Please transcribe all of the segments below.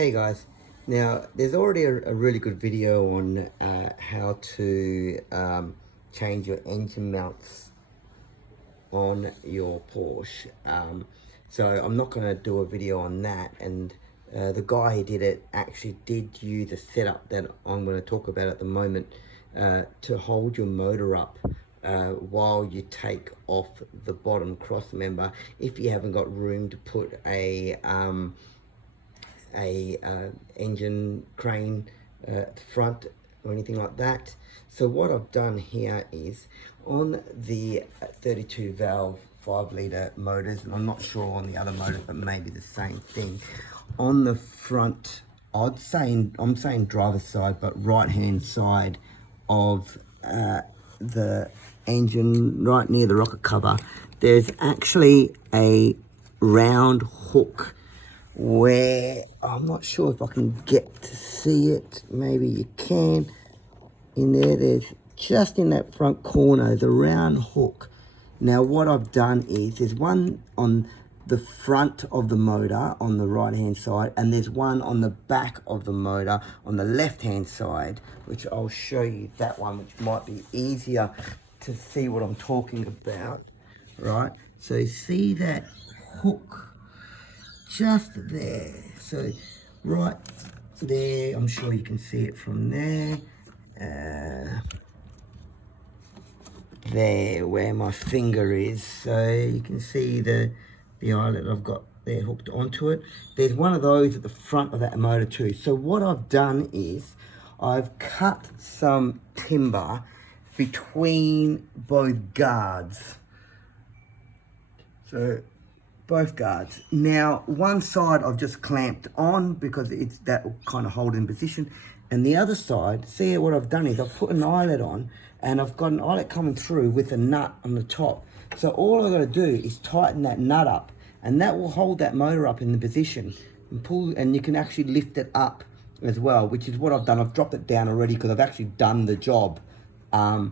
Hey guys, now there's already a really good video on how to change your engine mounts on your Porsche. So I'm not going to do a video on that, and the guy who did it actually did use a setup that I'm going to talk about at the moment to hold your motor up while you take off the bottom cross member if you haven't got room to put a engine crane at the front or anything like that. So what I've done here is on the 32 valve 5-litre motors, and I'm not sure on the other motors, but maybe the same thing. On the front, I'm saying driver's side, but right hand side of the engine, right near the rocket cover, there's actually a round hook where I'm not sure if I can get to see it. Maybe you can. In there, there's just in that front corner, the round hook. Now what I've done is there's one on the front of the motor on the right hand side, and there's one on the back of the motor on the left hand side, which I'll show you that one, which might be easier to see what I'm talking about. Right, so you see that hook just there, so right there, I'm sure you can see it from there, there where my finger is, so you can see the eyelet I've got there hooked onto it. There's one of those at the front of that motor too. So what I've done is I've cut some timber between both guards, so both guards. Now one side I've just clamped on because it's that will kind of hold in position, and the other side, see what I've done is I've put an eyelet on, and I've got an eyelet coming through with a nut on the top. So all I've got to do is tighten that nut up, and that will hold that motor up in the position and pull, and you can actually lift it up as well, which is what I've done. I've dropped it down already because I've actually done the job. But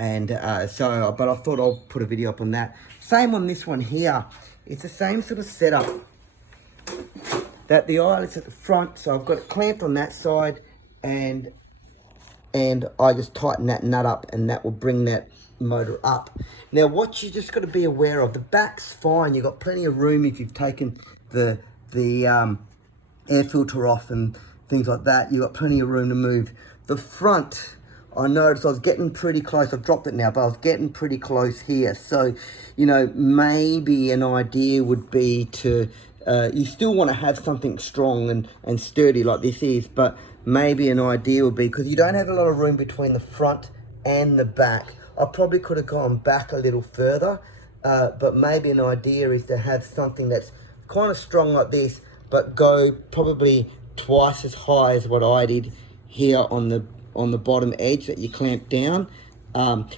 I thought I'll put a video up on that. Same on this one here. It's the same sort of setup, that the eyelet's at the front, so I've got it clamped on that side, and I just tighten that nut up, and that will bring that motor up. Now what you just got to be aware of, the back's fine, you've got plenty of room if you've taken the air filter off and things like that. You've got plenty of room to move. The front, I noticed I was getting pretty close. I've dropped it now, but I was getting pretty close here. So, you know, maybe an idea would be to, you still want to have something strong and sturdy like this is, but maybe an idea would be, because you don't have a lot of room between the front and the back. I probably could have gone back a little further, but maybe an idea is to have something that's kind of strong like this, but go probably twice as high as what I did here on the bottom edge that you clamp down.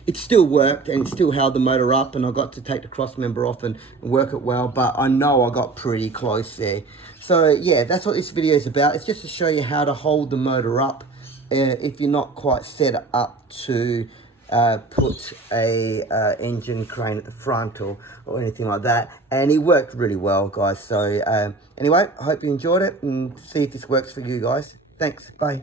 It still worked, and it still held the motor up, and I got to take the cross member off and work it well, but I know I got pretty close there. So yeah, that's what this video is about. It's just to show you how to hold the motor up if you're not quite set up to put a engine crane at the front or anything like that. And it worked really well, guys. So anyway, I hope you enjoyed it, and see if this works for you guys. Thanks, bye.